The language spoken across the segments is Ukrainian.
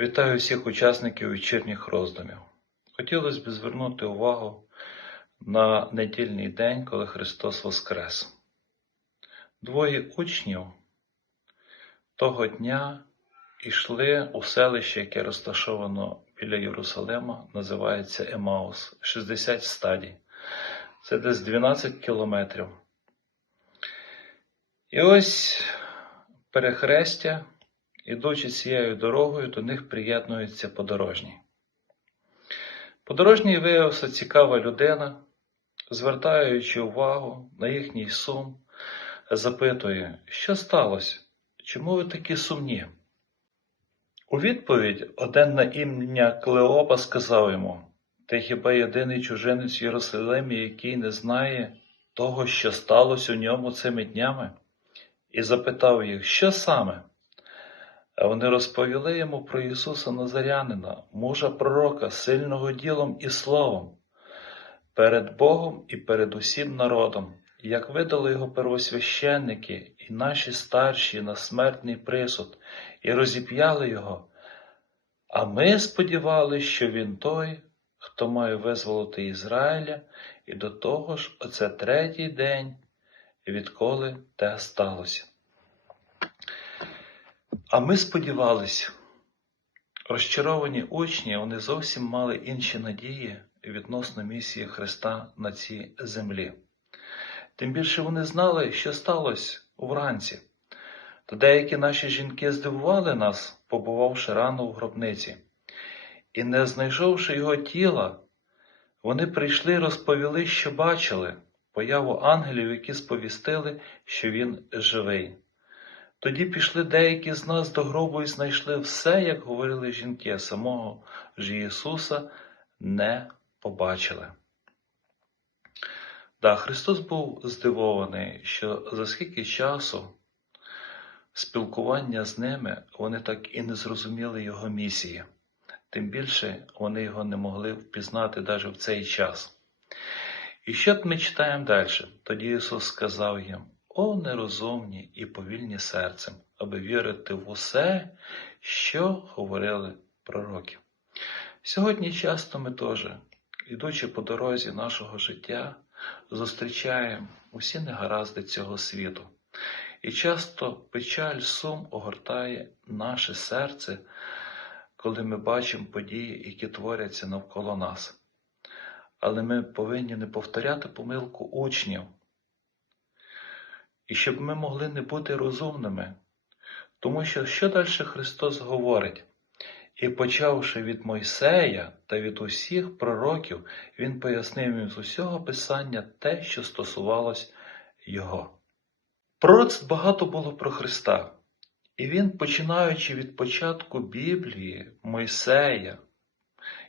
Вітаю всіх учасників вечірніх роздумів. Хотілося б звернути увагу на недільний день, коли Христос Воскрес. Двоє учнів того дня йшли у селище, яке розташовано біля Єрусалима, називається Емаус, 60 стадій. Це десь 12 кілометрів. І ось перехрестя, ідучи цією дорогою, до них приєднується подорожній. Подорожній виявився цікава людина, звертаючи увагу на їхній сум, запитує, що сталося? Чому ви такі сумні? У відповідь один на ім'я Клеопа сказав йому: Ти хіба єдиний чужинець Єрусалимі, який не знає того, що сталося у ньому цими днями? І запитав їх, що саме? А вони розповіли йому про Ісуса Назарянина, мужа пророка, сильного ділом і словом, перед Богом і перед усім народом, як видали його первосвященники і наші старші на смертний присуд, і розіп'яли його. А ми сподівалися, що він той, хто має визволити Ізраїля, і до того ж, оце третій день, відколи те сталося. А ми сподівалися, розчаровані учні, вони зовсім мали інші надії відносно місії Христа на цій землі. Тим більше вони знали, що сталося вранці. То деякі наші жінки здивували нас, побувавши рано в гробниці, і, не знайшовши його тіла, вони прийшли і розповіли, що бачили появу ангелів, які сповістили, що він живий. Тоді пішли деякі з нас до гробу і знайшли все, як говорили жінки, самого ж Ісуса не побачили. Да, Христос був здивований, що за скільки часу спілкування з ними вони так і не зрозуміли Його місії, тим більше вони його не могли впізнати навіть в цей час. І що ми читаємо далі? Тоді Ісус сказав їм, о нерозумні і повільні серцем, аби вірити в усе, що говорили пророки. Сьогодні часто ми теж, ідучи по дорозі нашого життя, зустрічаємо усі негаразди цього світу. І часто печаль, сум огортає наше серце, коли ми бачимо події, які творяться навколо нас. Але ми повинні не повторяти помилку учнів, і щоб ми могли не бути розумними. Тому що що далі Христос говорить? І почавши від Мойсея та від усіх пророків, Він пояснив їм з усього Писання те, що стосувалось Його. Пророцтв багато було про Христа, і він, починаючи від початку Біблії, Мойсея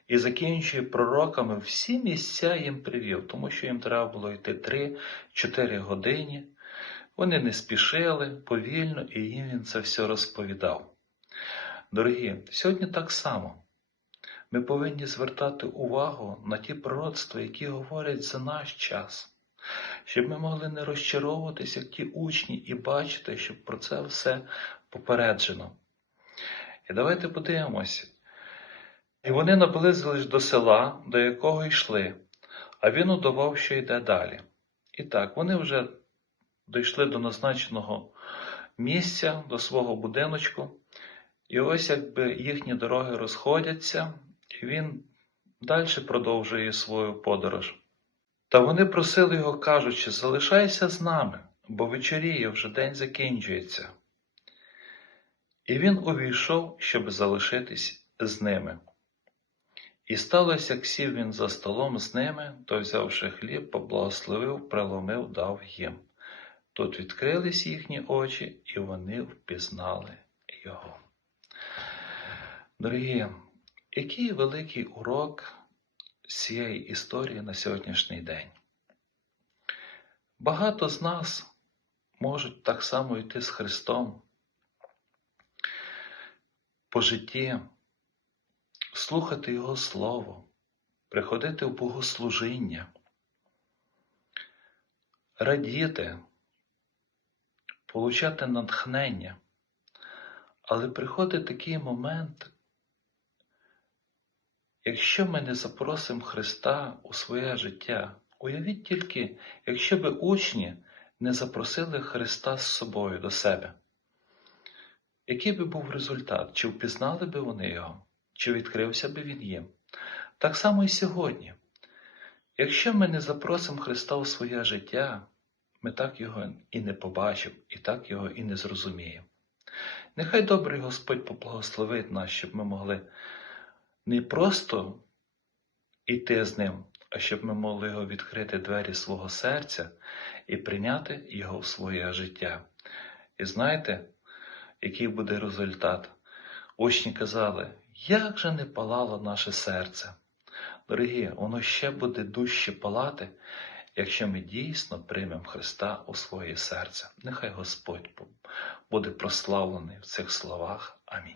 і закінчує пророками, всі місця їм привів, тому що їм треба було йти 3-4 години. Вони не спішили повільно, і їм він це все розповідав. Дорогі, сьогодні так само. Ми повинні звертати увагу на ті пророцтва, які говорять за наш час, щоб ми могли не розчаровуватися, як ті учні, і бачити, що про це все попереджено. І давайте подивимося. І вони наблизились до села, до якого йшли, а він удавав, що йде далі. І так, вони вже дійшли до назначеного місця, до свого будиночку, і ось якби їхні дороги розходяться, і він далі продовжує свою подорож. Та вони просили його, кажучи, залишайся з нами, бо вечоріє вже день закінчується. І він увійшов, щоб залишитись з ними. І сталося, як сів він за столом з ними, то, взявши хліб, поблагословив, преломив, дав їм. Тут відкрились їхні очі, і вони впізнали його. Дорогі, який великий урок цієї історії на сьогоднішній день? Багато з нас можуть так само йти з Христом по житті, слухати Його Слово, приходити в богослужіння, радіти получати натхнення. Але приходить такий момент, Якщо ми не запросимо Христа у своє життя, уявіть тільки, якщо би учні не запросили Христа з собою до себе, який би був результат? Чи впізнали би вони його, чи відкрився би він їм? Так само і сьогодні. Якщо ми не запросимо Христа у своє життя, ми так його і не побачимо, і так його і не зрозуміємо. Нехай добрий Господь поблагословить нас, щоб ми могли не просто йти з ним, а щоб ми могли його відкрити двері свого серця і прийняти його в своє життя. І знаєте, який буде результат? Учні казали, як же не палало наше серце. Дорогі, воно ще буде дужче палати, якщо ми дійсно приймемо Христа у своє серце. Нехай Господь буде прославлений в цих словах. Амінь.